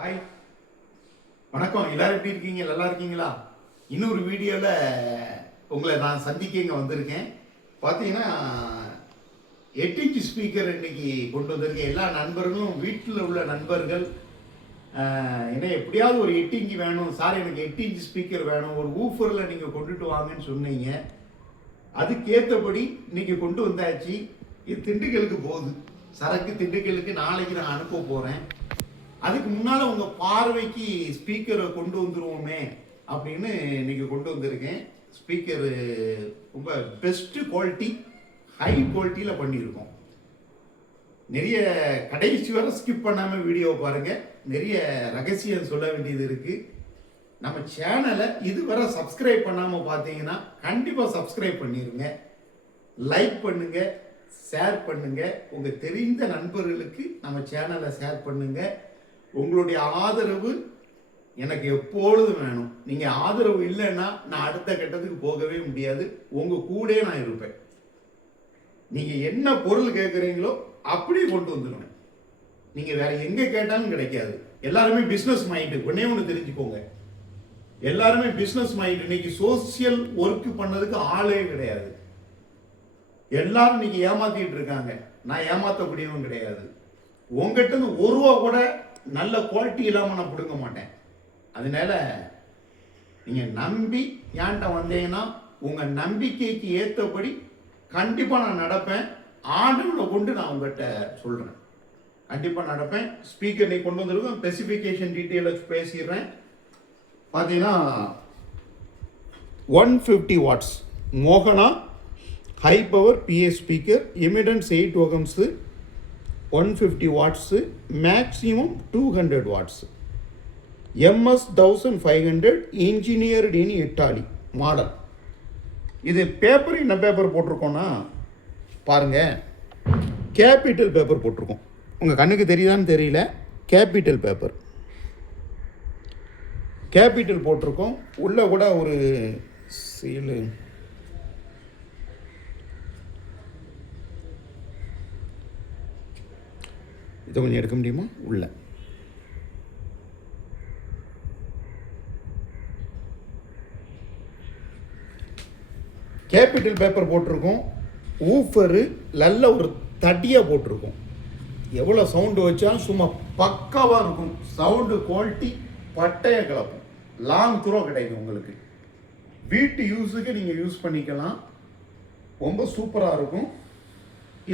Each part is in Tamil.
ஹாய், வணக்கம். எல்லாரும் எப்படி இருக்கீங்க? நல்லா இருக்கீங்களா? இன்னொரு வீடியோவில் உங்களை நான் சந்திக்க இங்கே வந்திருக்கேன். பார்த்தீங்கன்னா 8 இன்ச் ஸ்பீக்கர் இன்னைக்கு கொண்டு வந்திருக்கேன். எல்லா நண்பர்களும், வீட்டில் உள்ள நண்பர்கள் ஏன்னா எப்படியாவது ஒரு 8 இன்ச் வேணும் சார், எனக்கு 8 இன்ச் ஸ்பீக்கர் வேணும், ஒரு ஊஃபரில் நீங்கள் கொண்டுட்டு வாங்கன்னு சொன்னீங்க. அதுக்கேற்றபடி இன்னைக்கு கொண்டு வந்தாச்சு. இது திண்டுக்கலுக்கு போகுது. சரக்கு திண்டுக்கலுக்கு நாளைக்கு நான் அனுப்ப போகிறேன். அதுக்கு முன்னால் உங்கள் பார்வைக்கு ஸ்பீக்கரை கொண்டு வந்துடுவோமே அப்படின்னு இன்னைக்கு கொண்டு வந்திருக்கேன். ஸ்பீக்கரு ரொம்ப பெஸ்ட்டு குவாலிட்டி, ஹை குவாலிட்டியில் பண்ணியிருக்கோம். நிறைய கடைசி வரை ஸ்கிப் பண்ணாமல் வீடியோ பாருங்கள். நிறைய ரகசியம் சொல்ல வேண்டியது இருக்குது. நம்ம சேனலை இதுவரை சப்ஸ்கிரைப் பண்ணாமல் பார்த்தீங்கன்னா கண்டிப்பாக சப்ஸ்கிரைப் பண்ணிடுங்க, லைக் பண்ணுங்கள், ஷேர் பண்ணுங்கள். உங்கள் தெரிந்த நண்பர்களுக்கு நம்ம சேனலை ஷேர் பண்ணுங்கள். உங்களுடைய ஆதரவு எனக்கு எப்பொழுதும் வேணும். நீங்கள் ஆதரவு இல்லைன்னா நான் அடுத்த கட்டத்துக்கு போகவே முடியாது. உங்கள் கூடே நான் இருப்பேன். நீங்கள் என்ன பொருள் கேட்குறீங்களோ அப்படியே கொண்டு வந்துடுவேன். நீங்கள் வேற எங்கே கேட்டாலும் கிடைக்காது. எல்லாருமே பிஸ்னஸ் மைண்டு. ஒன்று தெரிஞ்சுக்கோங்க, எல்லாருமே பிஸ்னஸ் மைண்டு. இன்னைக்கு சோசியல் ஒர்க் பண்ணதுக்கு ஆளே கிடையாது. எல்லாரும் இன்னைக்கு ஏமாத்திட்டு இருக்காங்க. நான் ஏமாற்றக்கூடியவன் கிடையாது. உங்ககிட்ட இருந்து ஒரு ரூபா கூட நல்ல குவாலிட்டி இல்லாமல் நான் கொடுக்க மாட்டேன். அதனால நீங்கள் நம்பி ஏன்ட்ட வந்தீங்கன்னா உங்கள் நம்பிக்கைக்கு ஏற்றபடி கண்டிப்பாக நான் நடப்பேன். ஆர்டர்களை கொண்டு நான் உங்கள்கிட்ட சொல்கிறேன், கண்டிப்பாக நடப்பேன். ஸ்பீக்கர் நீ கொண்டு வந்துருக்கோம். ஸ்பெசிஃபிகேஷன் டீட்டெயில்ஸ் பேசிடுறேன். பார்த்தீங்கன்னா 150 வாட்ஸ் மோகனா high power PA speaker, impedance 8 ohms, 150 watts, maximum 200 watts, MS 1500, engineered in Italy model. இது பேப்பர் என்ன பேப்பர் போட்டிருக்கோன்னா பாருங்கள், கேபிட்டல் பேப்பர் போட்டிருக்கோம். உங்கள் கண்ணுக்கு தெரியுதான்னு தெரியல, கேபிட்டல் பேப்பர், கேபிட்டல் போட்டிருக்கோம். உள்ளே கூட ஒரு சீலு, இதை கொஞ்சம் எடுக்க முடியுமா? உள்ள கேபிட்டல் பேப்பர் போட்டிருக்கோம். ஊஃபரு நல்ல ஒரு தட்டியாக போட்டிருக்கோம். எவ்வளோ சவுண்டு வச்சாலும் சும்மா பக்காவாக இருக்கும். சவுண்டு குவாலிட்டி பட்டையை கலப்பும். லாங் த்ரோ கிடைக்கும் உங்களுக்கு. வீட்டு யூஸுக்கு நீங்கள் யூஸ் பண்ணிக்கலாம். ரொம்ப சூப்பராக இருக்கும்.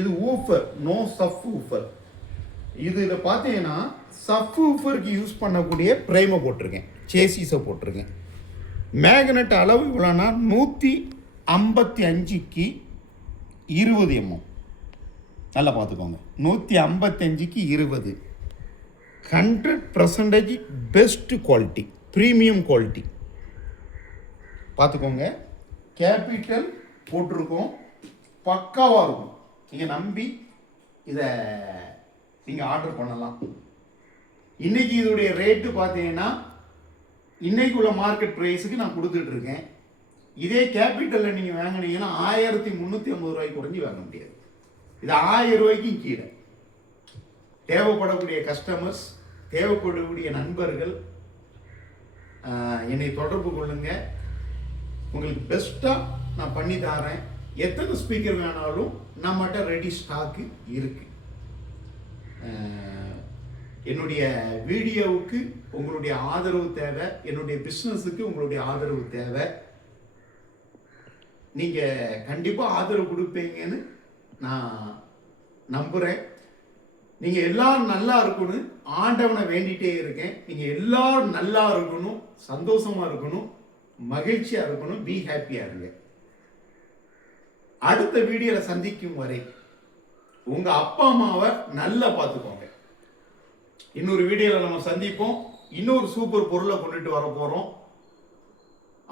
இது ஊஃபர், நோ சப் ஊஃபர். இதில் பார்த்தீங்கன்னா சப் ஊஃபருக்கு யூஸ் பண்ணக்கூடிய ப்ரைமை போட்டிருக்கேன், சேசிஸை போட்டிருக்கேன். மேக்னெட் அளவு இவ்வளோனா 155க்கு 20 mm. நல்லா பார்த்துக்கோங்க, 155க்கு 20. 100% பெஸ்ட் குவாலிட்டி, ப்ரீமியம் குவாலிட்டி. பார்த்துக்கோங்க, கேபிட்டல் போட்டிருக்கோம். பக்காவாக இருக்கும். நீங்கள் நம்பி இதை நீங்கள் ஆர்டர் பண்ணலாம். இன்றைக்கி இதோடைய ரேட்டு பார்த்தீங்கன்னா இன்றைக்கு உள்ள மார்க்கெட் ப்ரைஸுக்கு நான் கொடுத்துட்ருக்கேன். இதே கேபிட்டலில் நீங்கள் வாங்கினீங்கன்னா 1350 ரூபாய்க்கு குறைஞ்சி வாங்க முடியாது. இது 1000 ரூபாய்க்கும் கீழே. தேவைப்படக்கூடிய கஸ்டமர்ஸ், தேவைப்படக்கூடிய நண்பர்கள் என்னை தொடர்பு கொள்ளுங்க. உங்களுக்கு பெஸ்ட்டாக நான் பண்ணி தரேன். எத்தனை ஸ்பீக்கர் வேணாலும் நம்மகிட்ட ரெடி ஸ்டாக்கு இருக்குது. என்னுடைய வீடியோவுக்கு உங்களுடைய ஆதரவு தேவை. என்னுடைய பிஸ்னஸுக்கு உங்களுடைய ஆதரவு தேவை. நீங்கள் கண்டிப்பாக ஆதரவு கொடுப்பீங்கன்னு நான் நம்புகிறேன். நீங்கள் எல்லாரும் நல்லா இருக்கணும், ஆண்டவனை வேண்டிகிட்டே இருக்கேன். நீங்கள் எல்லாரும் நல்லா இருக்கணும், சந்தோஷமாக இருக்கணும், மகிழ்ச்சியாக இருக்கணும், பி ஹாப்பியாக இருங்க. அடுத்த வீடியோவில் சந்திக்கும் வரை உங்கள் அப்பா அம்மாவை நல்லா பார்த்துக்கோங்க. இன்னொரு வீடியோவில் நம்ம சந்திப்போம். இன்னொரு சூப்பர் பொருளை கொண்டுட்டு வர போகிறோம்.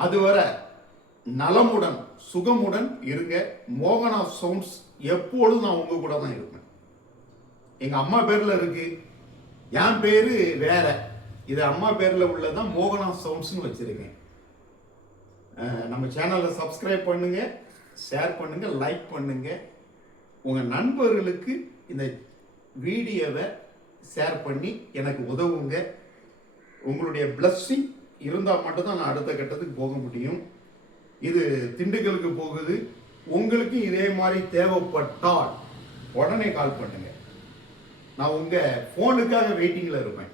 அதுவரை நலமுடன் சுகமுடன் இருங்க. மோகனா சவுண்ட்ஸ் எப்பொழுதும் நான் உங்கள் கூட தான் இருப்பேன். எங்கள் அம்மா பேரில் இருக்குது, என் பேர் வேற. இது அம்மா பேரில் உள்ளதான் மோகனா சவுண்ட்ஸ்னு வச்சுருக்கேன். நம்ம சேனலை சப்ஸ்கிரைப் பண்ணுங்கள், ஷேர் பண்ணுங்கள், லைக் பண்ணுங்கள். உங்கள் நண்பர்களுக்கு இந்த வீடியோவை ஷேர் பண்ணி எனக்கு உதவுங்க. உங்களுடைய பிளஸ்ஸிங் இருந்தால் மட்டும்தான் நான் அடுத்த கட்டத்துக்கு போக முடியும். இது திண்டுக்கலுக்கு போகுது. உங்களுக்கு இதே மாதிரி தேவைப்பட்டால் உடனே கால் பண்ணுங்க. நான் உங்கள் ஃபோனுக்காக வெயிட்டிங்கில் இருப்பேன்.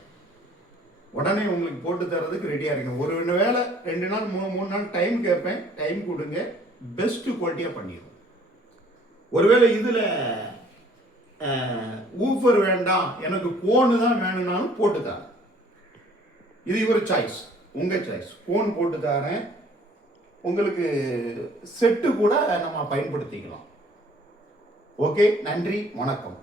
உடனே உங்களுக்கு போட்டு தரதுக்கு ரெடியாக இருக்கேன். ஒரு வேளை 2 நாள் 3 நாள் டைம் கேட்பேன். டைம் கொடுங்க, பெஸ்ட்டு குவாலிட்டியாக பண்ணிடுவோம். ஒருவேளை இதில் ஊஃபர் வேண்டாம், எனக்கு ஃபோனு தான் வேணும்னாலும் போட்டு தரேன். இது ஒரு சாய்ஸ், உங்கள் சாய்ஸ். ஃபோன் போட்டு தரேன், உங்களுக்கு செட்டு கூட நம்ம பயன்படுத்திக்கலாம். ஓகே, நன்றி, வணக்கம்.